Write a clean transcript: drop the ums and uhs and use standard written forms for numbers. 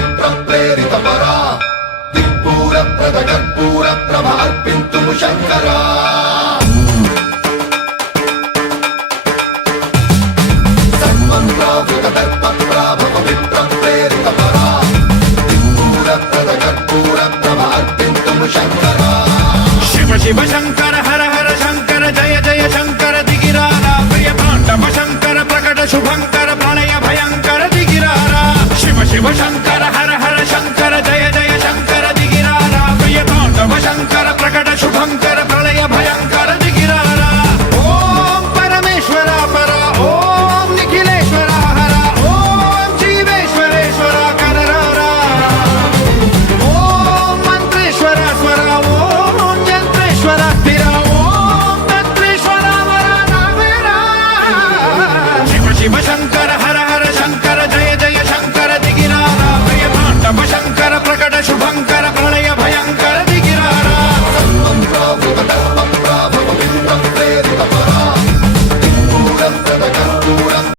పవిత్ర ప్రేరిత పరా దిక్పూర ప్రద కర్పూర ప్రభ అర్పింతుము శంకరా సన్మంత్రావృత దర్ప ప్రాభ పవిత్ర ప్రేరిత పరా దిక్పూర ప్రద కర్పూర ప్రభ అర్పింతుము శంకరా శివ శివ శంకర హర హర శంకర జయ జయ శంకర దిగిరారా ప్రియ తాండవ శంకర ప్రకట శుభంకర ప్రణయ భయంకర దిగిరారా శివ శివ శంకర